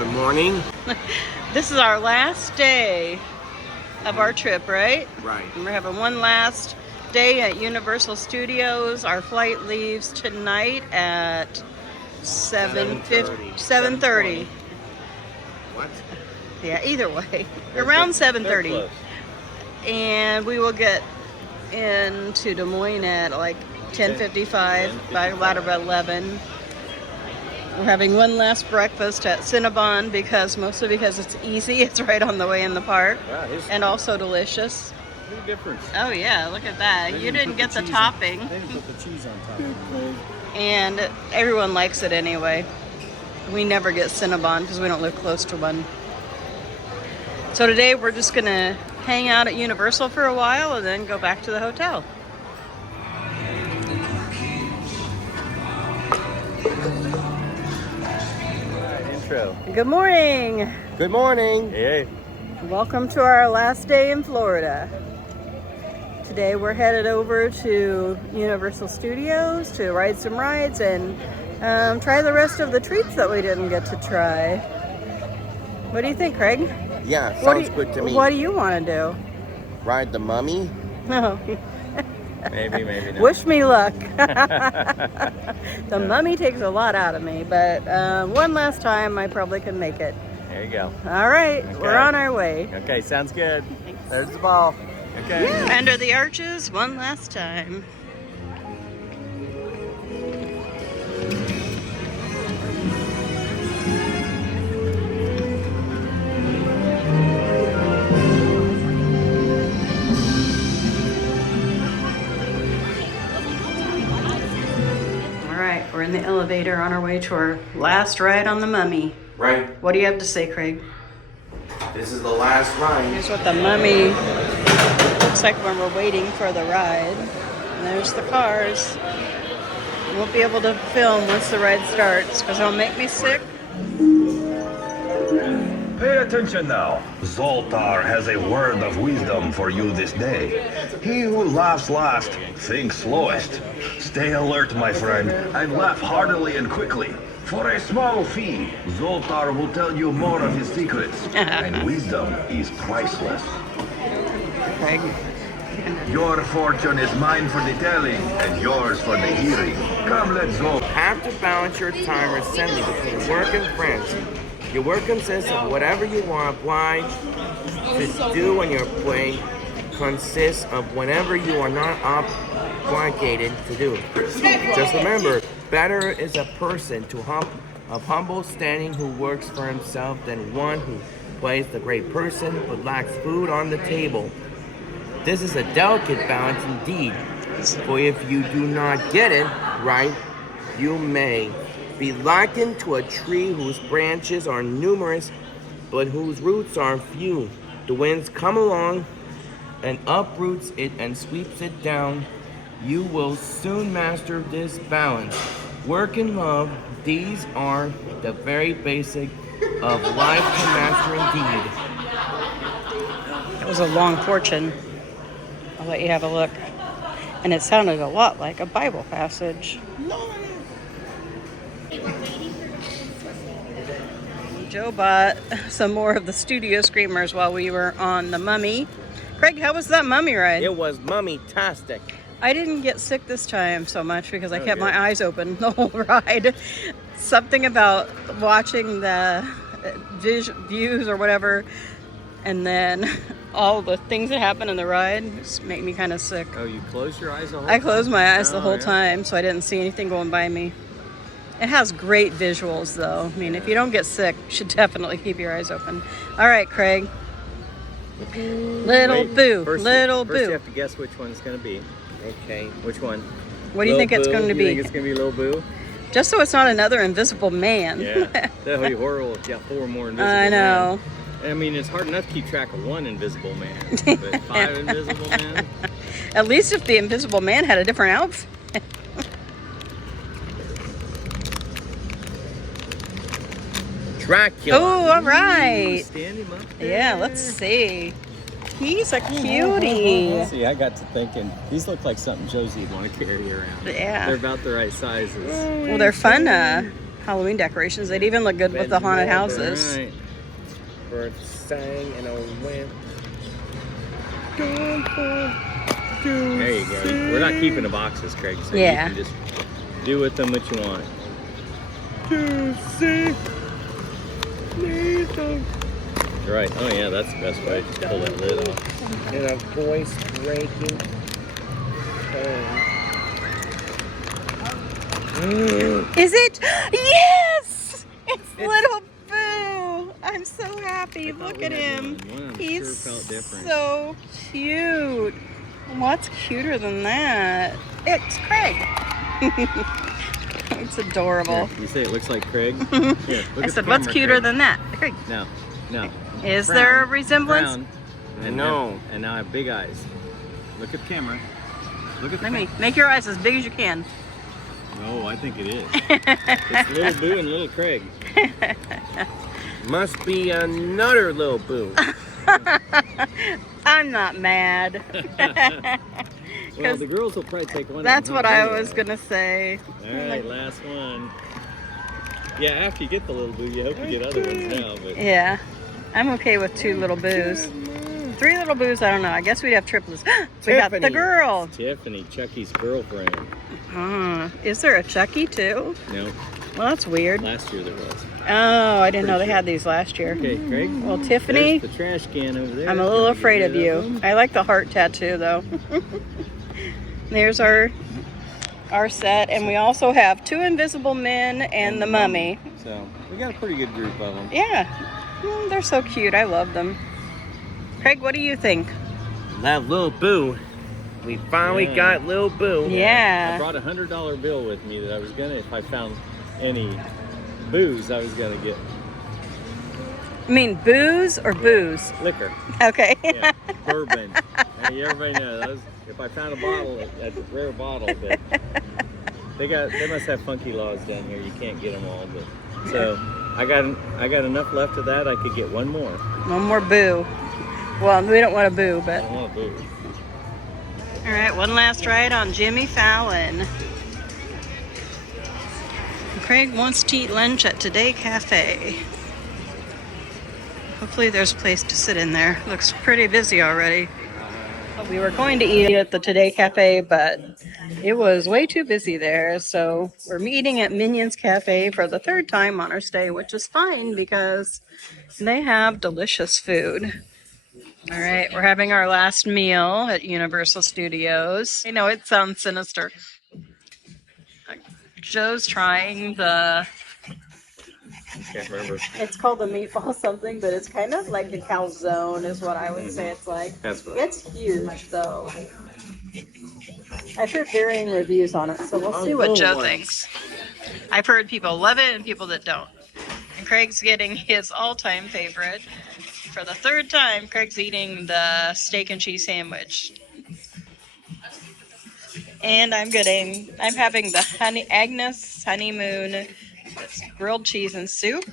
Good morning. This is our last day of our trip, right? Right. And we're having one last day at Universal Studios. Our flight leaves tonight at 7:30. What? Yeah, either way. Around 7:30. And we will get into Des Moines at like 10:55 by about 11. We're having one last breakfast at Cinnabon mostly because it's easy. It's right on the way in the park. Wow, and also delicious. Big difference. Oh yeah, look at that. You didn't get the topping. They didn't put the cheese on top. And everyone likes it anyway. We never get Cinnabon because we don't live close to one. So today we're just gonna hang out at Universal for a while and then go back to the hotel. Intro. Good morning. Good morning. Hey. Welcome to our last day in Florida. Today we're headed over to Universal Studios to ride some rides and try the rest of the treats that we didn't get to try. What do you think, Craig? Yeah, sounds good to me. What do you want to do? Ride the mummy? No. Maybe not. Wish me luck. The mummy takes a lot out of me, but one last time I probably can make it. There you go. All right, Okay. we're on our way. Okay, sounds good. Thanks. There's the ball. Okay. Yeah. Under the arches one last time. We're in the elevator on our way to our last ride on the Mummy. Right. What do you have to say, Craig? This is the last ride. Here's what the Mummy looks like when we're waiting for the ride. And there's the cars. I won't be able to film once the ride starts because it'll make me sick. Pay attention now. Zoltar has a word of wisdom for you this day. He who laughs last thinks slowest. Stay alert, my friend, and laugh heartily and quickly. For a small fee, Zoltar will tell you more of his secrets. And wisdom is priceless. Craig. Your fortune is mine for the telling, and yours for the hearing. Come, let's go. Have to balance your time recently between work and friends. Your work consists of whatever you are obliged to do when you're playing consists of whenever you are not obligated to do. Just remember, better is a person of humble standing who works for himself than one who plays the great person but lacks food on the table. This is a delicate balance indeed, for if you do not get it right, you may be likened to a tree whose branches are numerous, but whose roots are few. The winds come along and uproots it and sweeps it down. You will soon master this balance. Work and love, these are the very basic of life to master indeed. That was a long fortune. I'll let you have a look. And it sounded a lot like a Bible passage. Joe bought some more of the Studio Screamers while we were on the Mummy. Craig, how was that Mummy ride? It was mummy-tastic. I didn't get sick this time so much because I kept my eyes open the whole ride. Something about watching the views or whatever, and then all the things that happen in the ride just make me kind of sick. Oh, you closed your eyes the whole time? I closed my eyes the whole time, so I didn't see anything going by me. It has great visuals, though. I mean, if you don't get sick, you should definitely keep your eyes open. All right, Craig. Little Boo. First Little you Boo. have to guess which one it's going to be. Okay. Which one? What do you think it's going to You be? think it's going to be Lil Boo? Just so it's not another invisible man. Yeah. That'll be horrible if you got 4 more invisible I know. men. I mean, it's hard enough to keep track of 1 invisible man, but 5 invisible men? At least if the invisible man had a different outfit. Dracula. Oh, all right. Stand him up there. Yeah, let's see. He's a cutie. See, I got to thinking, these look like something Josie'd want to carry around. Yeah. They're about the right sizes. Well, they're fun. Halloween decorations. They'd even look good with the haunted houses. Right. Birds sang and a wind. There you go. We're not keeping the boxes, Craig, so Yeah. you can just do with them what you want. To see Nathan. You're right. Oh yeah, that's the best way. Just pull that lid off. In a voice breaking tone. Is it? Yes! It's little Boo! I'm so happy. Look at him. One He's sure felt different. so cute. What's cuter than that? It's Craig. It's adorable. Here, you say it looks like Craig? Here, look I at said, the what's camera, cuter Craig. than that? Craig. No, no. Is Frown. there a resemblance? Frown. I know. And now I have big eyes. Look at the camera. Look at the Let me camera. make your eyes as big as you can. No, I think it is. It's little Boo and little Craig. Must be another little Boo. I'm not mad. Well, the girls will probably take one. That's of them what home I anyway. was gonna say. All right, last one. Yeah, after you get the little Boo, you hope you get other ones now. But Yeah, I'm okay with 2 little Boos. 3 little Boos, I don't know. I guess we'd have triplets. We got the Tiffany. girl. Tiffany, Chucky's girlfriend. Is there a Chucky too? No, Well, that's weird. last year there was. Oh, I didn't know they had these last year. Okay, Craig. Well, Tiffany, There's the trash can over there. I'm a little Can you afraid get of rid you. them? I like the heart tattoo though. There's our set, and we also have 2 invisible men and the mummy. So we got a pretty good group of them. Yeah, they're so cute. I love them. Craig, what do you think? That little Boo. We finally Yeah. got little Boo. I Yeah. brought a $100 bill with me that I was gonna, if I found any booze, I was gonna get I mean, booze or booze? liquor. Okay. Yeah, bourbon. Hey, everybody knows. If I found a bottle, a rare bottle, but they must have funky laws down here. You can't get them all, but so I got enough left of that. I could get one more. One more boo. Well, we don't want a boo, I but. don't want a booze. All right, one last ride on Jimmy Fallon. Craig wants to eat lunch at Today Cafe. Hopefully there's a place to sit in there. Looks pretty busy already. We were going to eat at the Today Cafe, but it was way too busy there. So we're meeting at Minion's Cafe for the 3rd time on our stay, which is fine because they have delicious food. All right, we're having our last meal at Universal Studios. I know it sounds sinister. Joe's trying the, Can't remember. it's called the meatball something, but it's kind of like a calzone is what I would say it's like. That's what. It's huge though. I've heard varying reviews on it, so we'll see what Joe thinks. I've heard people love it and people that don't. And Craig's getting his all-time favorite. For the 3rd time, Craig's eating the steak and cheese sandwich. And I'm having the Agnes honeymoon. It's grilled cheese and soup,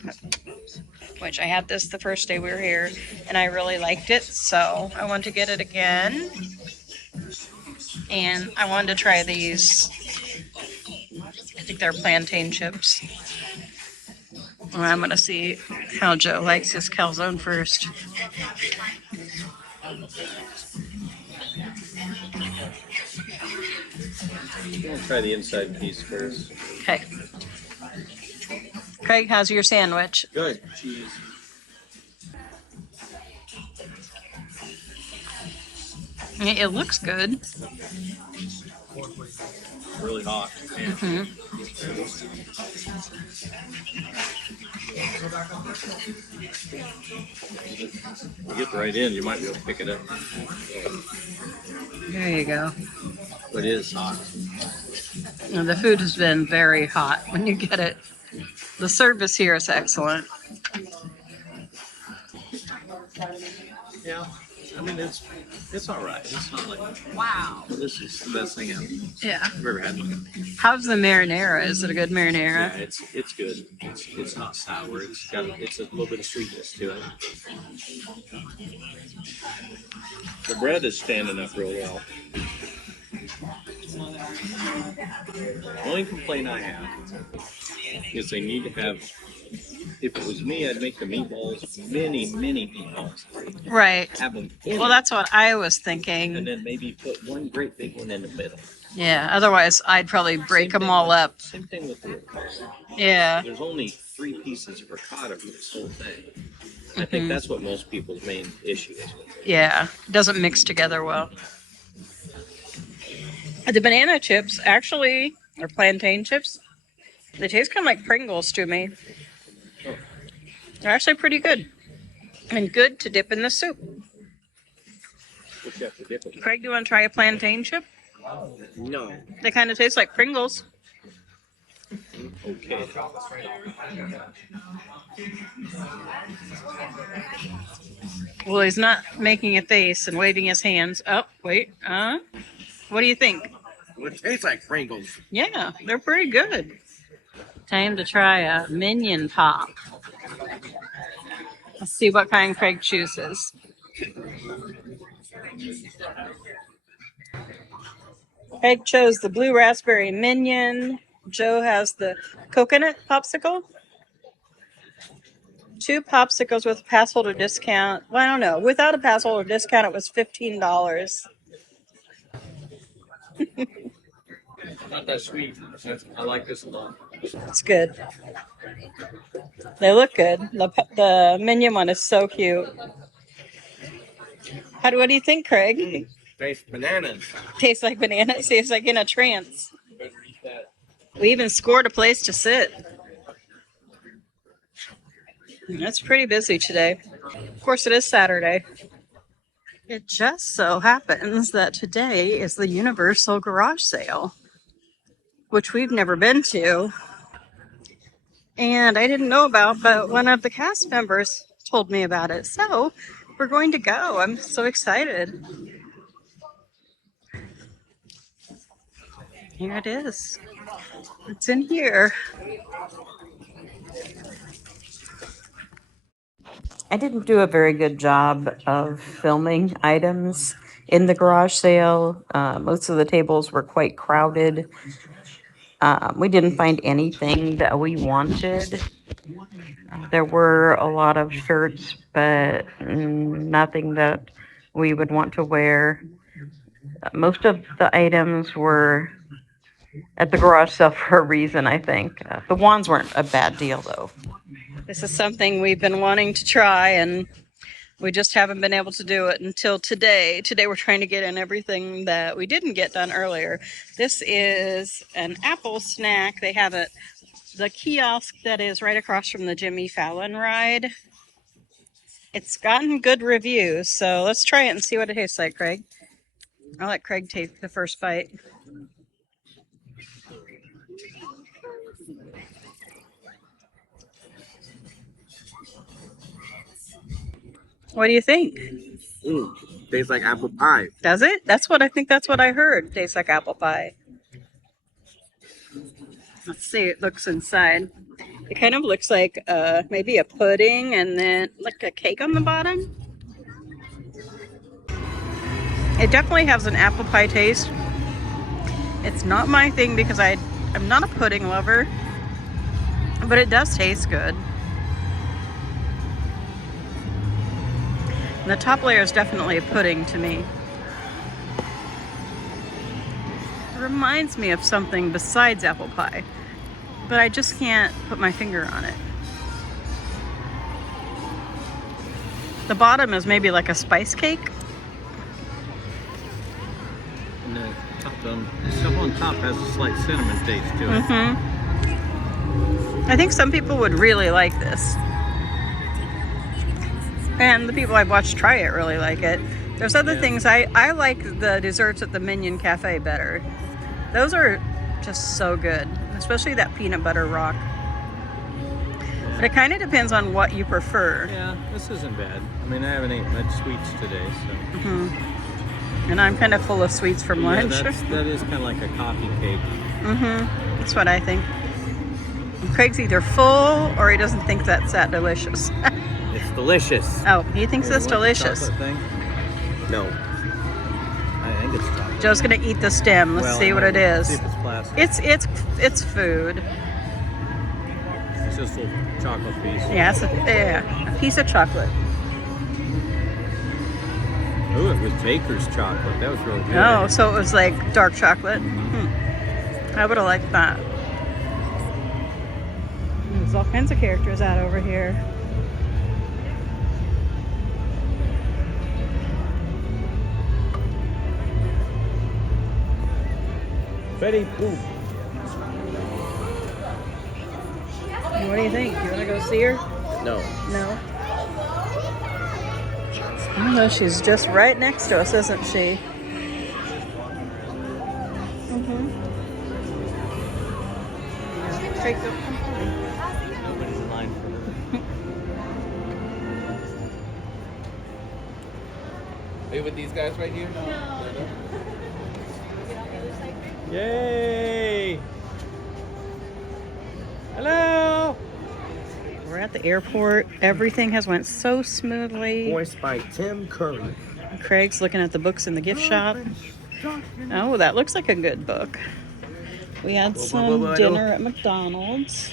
which I had this the first day we were here, and I really liked it, so I want to get it again. And I wanted to try these. I think they're plantain chips. Well, I'm going to see how Joe likes his calzone first. I'm gonna try the inside piece first. Okay. Craig, how's your sandwich? Good. Cheese. It looks good. Really hot. Man. You get right in, you might be able to pick it up. There you go. But it is hot. Now, the food has been very hot when you get it. The service here is excellent. Yeah. I mean, it's all right. It's not like, Wow. this is the best thing I've Yeah. ever had. How's the marinara? Is it a good Yeah, marinara? it's good. It's not sour. It's a little bit of sweetness to it. The bread is standing up real well. The only complaint I have is they need to have. If it was me, I'd make the meatballs many meatballs. Right. Have them Well, that's what I was and thinking. then maybe put one great big one in the middle. Yeah. Otherwise, I'd probably break them all up. Same thing with the ricotta. Yeah. There's only 3 pieces of ricotta for this whole thing. I think that's what most people's main issue is with it. Yeah. Doesn't mix together well. The banana chips actually, or plantain chips, they taste kind of like Pringles to me. They're actually pretty good. And good to dip in the soup. What you have to dip it in. Craig, do you want to try a plantain chip? No. They kind of taste like Pringles. Okay. Well, he's not making a face and waving his hands. Oh, wait. What do you think? It tastes like Pringles. Yeah, they're pretty good. Time to try a Minion Pop. Let's see what kind Craig chooses. Craig chose the blue raspberry Minion. Joe has the coconut popsicle. 2 popsicles with a pass holder discount. Well, I don't know. Without a pass holder discount, it was $15. Not that sweet. I like this a lot. It's good. They look good. The Minion one is so cute. What do you think, Craig? Tastes bananas. Tastes like bananas. Tastes like in a trance. We even scored a place to sit. It's pretty busy today. Of course, it is Saturday. It just so happens that today is the Universal Garage Sale, which we've never been to. And I didn't know about, but one of the cast members told me about it. So we're going to go. I'm so excited. Here it is. It's in here. I didn't do a very good job of filming items in the garage sale. Most of the tables were quite crowded. We didn't find anything that we wanted. There were a lot of shirts, but nothing that we would want to wear. Most of the items were at the garage sale for a reason, I think. The wands weren't a bad deal, though. This is something we've been wanting to try, and we just haven't been able to do it until today. Today we're trying to get in everything that we didn't get done earlier. This is an apple snack. They have it, the kiosk that is right across from the Jimmy Fallon ride. It's gotten good reviews, so let's try it and see what it tastes like, Craig. I'll let Craig take the first bite. What do you think? Tastes like apple pie. Does it? That's what I think. That's what I heard. Tastes like apple pie. Let's see. It looks inside. It kind of looks like maybe a pudding and then like a cake on the bottom. It definitely has an apple pie taste. It's not my thing because I'm not a pudding lover, but it does taste good. And the top layer is definitely a pudding to me. It reminds me of something besides apple pie, but I just can't put my finger on it. The bottom is maybe like a spice cake. And the stuff on top has a slight cinnamon taste to it. I think some people would really like this. And the people I've watched try it really like it. There's other things. I like the desserts at the Minion Cafe better. Those are just so good, especially that peanut butter rock. But it kind of depends on what you prefer. Yeah, this isn't bad. I mean, I haven't eaten much sweets today, so. And I'm kind of full of sweets from lunch. That is kind of like a coffee cake. That's what I think. Craig's either full or he doesn't think that's that delicious. It's delicious. Oh, he thinks it's delicious. Chocolate thing? No. I think it's chocolate. Joe's gonna eat the stem. Let's Well, see what it See is. if it's plastic. It's food. It's just a little chocolate piece. Yeah, a piece of chocolate. Ooh, it was baker's chocolate. That was really good. Oh, so it was like dark chocolate. I would have liked that. There's all kinds of characters out over here. Betty Boop. What do you think? You want to go see her? No. No. I don't know. She's just right next to us, isn't she? Take the- Nobody's in line for her. Are you with these guys right here? Yay! Hello! We're at the airport. Everything has went so smoothly. Voiced by Tim Curry. Craig's looking at the books in the gift shop. Oh, that looks like a good book. We had some dinner at McDonald's.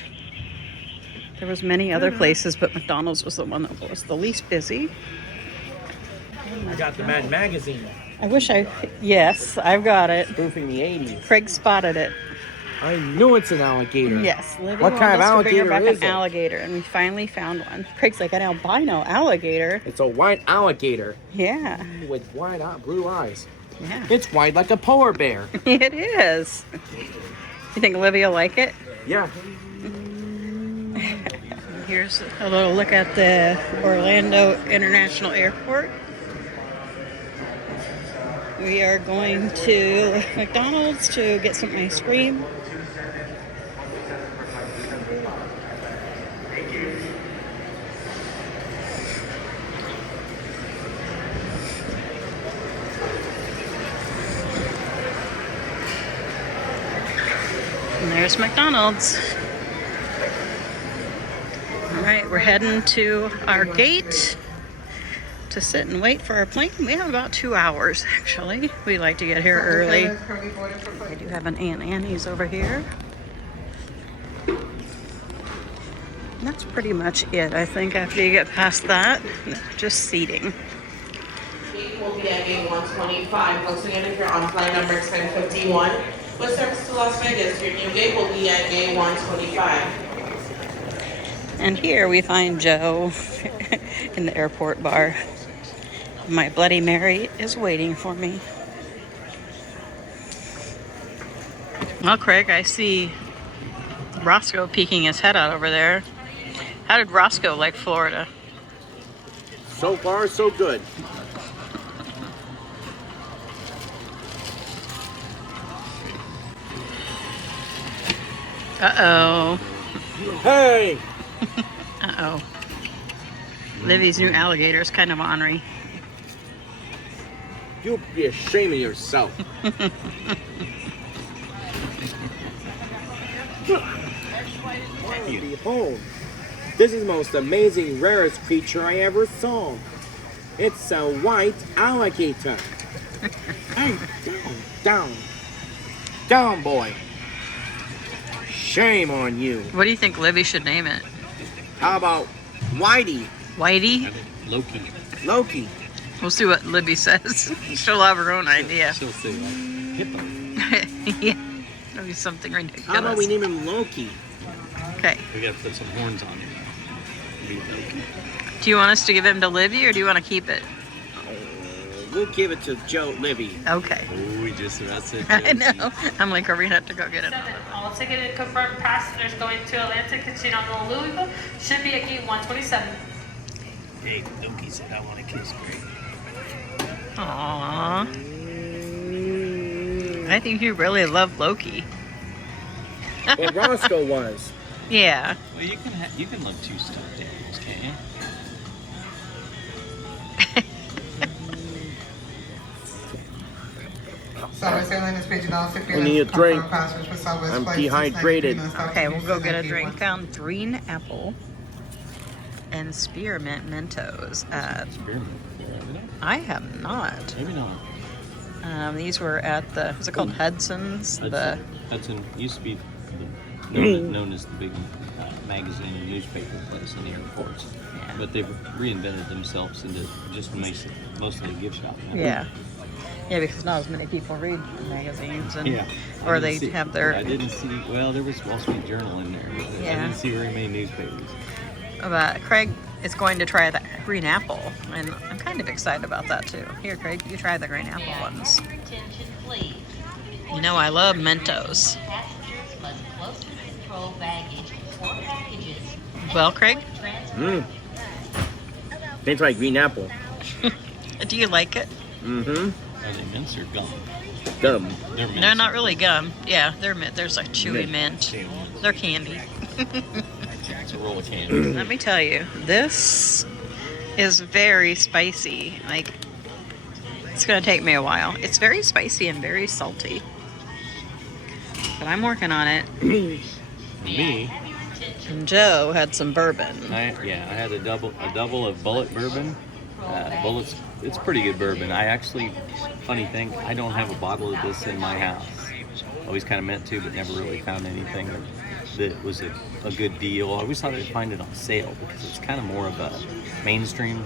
There was many other places, but McDonald's was the one that was the least busy. I got the Mad Magazine. I wish yes, I've got it. Spoofing the 80s. Craig spotted it. I knew it's an alligator. Yes, Livy What kind of wanted us to bring her alligator back is an it? alligator, and we finally found one. Craig's like, an albino alligator. It's a white alligator Yeah, with blue eyes. yeah, It's white like a polar bear. it is. You think Livy will like it? Yeah. Here's a little look at the Orlando International Airport. We are going to McDonald's to get some ice cream. And there's McDonald's. All right, we're heading to our gate to sit and wait for our plane. We have about 2 hours, actually. We like to get here early. I do have an Aunt Annie's over here. And that's pretty much it, I think, after you get past that. Just seating. Gate will be at gate 125. Once again, if you're on flight number 1051 with service to Las Vegas, your new gate will be at gate 125. And here we find Joe in the airport bar. My Bloody Mary is waiting for me. Well, Craig, I see Roscoe peeking his head out over there. How did Roscoe like Florida? So far, so good. Uh-oh. Hey! Uh-oh. Livy's new alligator is kind of ornery. You'll be ashamed of yourself. Behold, this is the most amazing, rarest creature I ever saw. It's a white alligator. Hey, down, boy. Shame on you. What do you think Livy should name it? How about Whitey? Whitey? Loki. We'll see what Libby says. She'll have her own idea. She'll say like hippo. Yeah. It'll be something ridiculous. How about we name him Loki? Okay. We gotta put some horns on him. Be Loki. Do you want us to give him to Livy or do you want to keep it? We'll give it to Livy. Okay. Oh, we just arrested I know. I'm like, are we gonna have to go get it? All ticket and confirmed passengers going to Atlanta, Casino, and Louisville should be at gate 127. Hey, Loki said I want to kiss Greg. Aww. I think you really love Loki. But Roscoe was. Yeah. Well, you can love two stuffed animals, can't you? I need a drink. I'm dehydrated. Okay, we'll go get a drink. Found green apple and spearmint Mentos. Spearmint. I have not. Maybe not. These were at the, what's it called, Hudson's? The Hudson used to be known as the big magazine and newspaper place in the airports. Yeah. But they've reinvented themselves into just mostly a gift shop now. Yeah. Yeah, because not as many people read magazines, and Yeah. or they have their. I didn't see. Well, there was Wall Street Journal in there, but I Yeah. didn't see very many newspapers. But Craig is going to try the green apple, and I'm kind of excited about that too. Here, Craig, you try the green apple ones. You know I love Mentos. Well, Craig, Tastes like green apple. do you like it? Mm-hmm. Are they mints or gum? Gum. They're mints. They're not really gum. Yeah, they're mint. There's like chewy mint. They're candy. It's a roll of candy. Let me tell you, this is very spicy. Like, it's gonna take me a while. It's very spicy and very salty. But I'm working on it. Me, And Joe had some bourbon. I had a double of Bullet bourbon. Bullets, it's pretty good bourbon. I actually, funny thing, I don't have a bottle of this in my house. Always kind of meant to, but never really found anything that was a good deal. I always thought I'd find it on sale because it's kind of more of a mainstream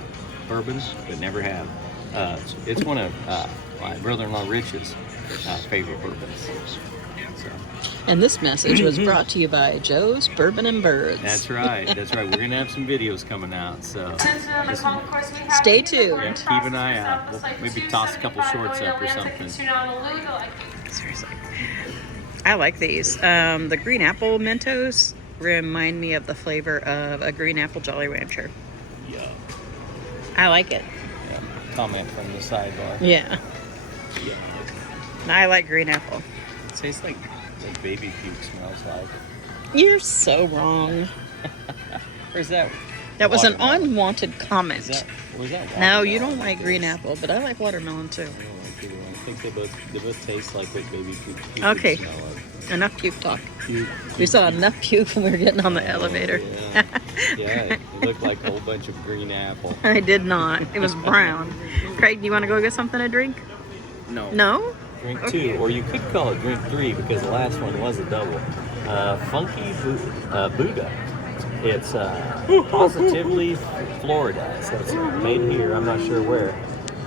bourbon, but never have. It's one of my brother-in-law Rich's favorite bourbons. So. And this message was brought to you by Joe's Bourbon and Birds. That's right. That's right. We're gonna have some videos coming out, so just, Stay tuned. yeah, keep an eye out. We'll maybe toss a couple shorts up or something. Seriously. I like these. The green apple Mentos remind me of the flavor of a green apple Jolly Rancher. Yeah. I like it. Yeah. Comment from the sidebar. Yeah. I like green apple. It tastes like baby puke smells like. You're so wrong. Or is that? That was an watermelon? unwanted comment. Was that No, you watermelon? don't like green apple, but I like watermelon too. I don't like either one. I think they both taste like what baby puke Okay. would smell like. Enough puke talk. Puke. We saw enough puke when we were getting on the elevator. Yeah. Yeah, it looked like a whole bunch of green apple. I did not. It was brown. Craig, do you want to go get something to drink? No. No? Drink 2, or you could call it drink 3 because the last one was a double. Funky Buddha. It's positively Florida, so it's made here. I'm not sure where,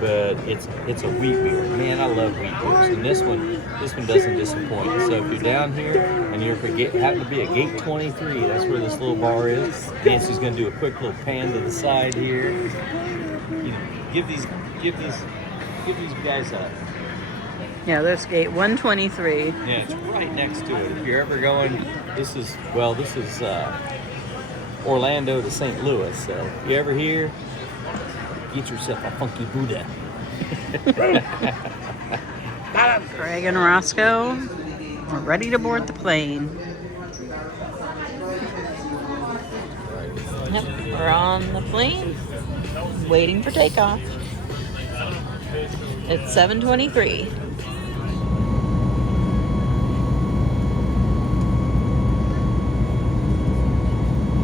but it's a wheat beer. Man, I love wheat beers, and this one doesn't disappoint. So if you're down here and you happen to be at Gate 23, that's where this little bar is. Nancy's gonna do a quick little pan to the side here. You give these guys a. Yeah, there's gate 123. Yeah, it's right next to it. If you're ever going, this is Orlando to St. Louis. So if you're ever here, get yourself a Funky Buddha. Craig and Roscoe are ready to board the plane. Yep, we're on the plane, waiting for takeoff. It's 7:23.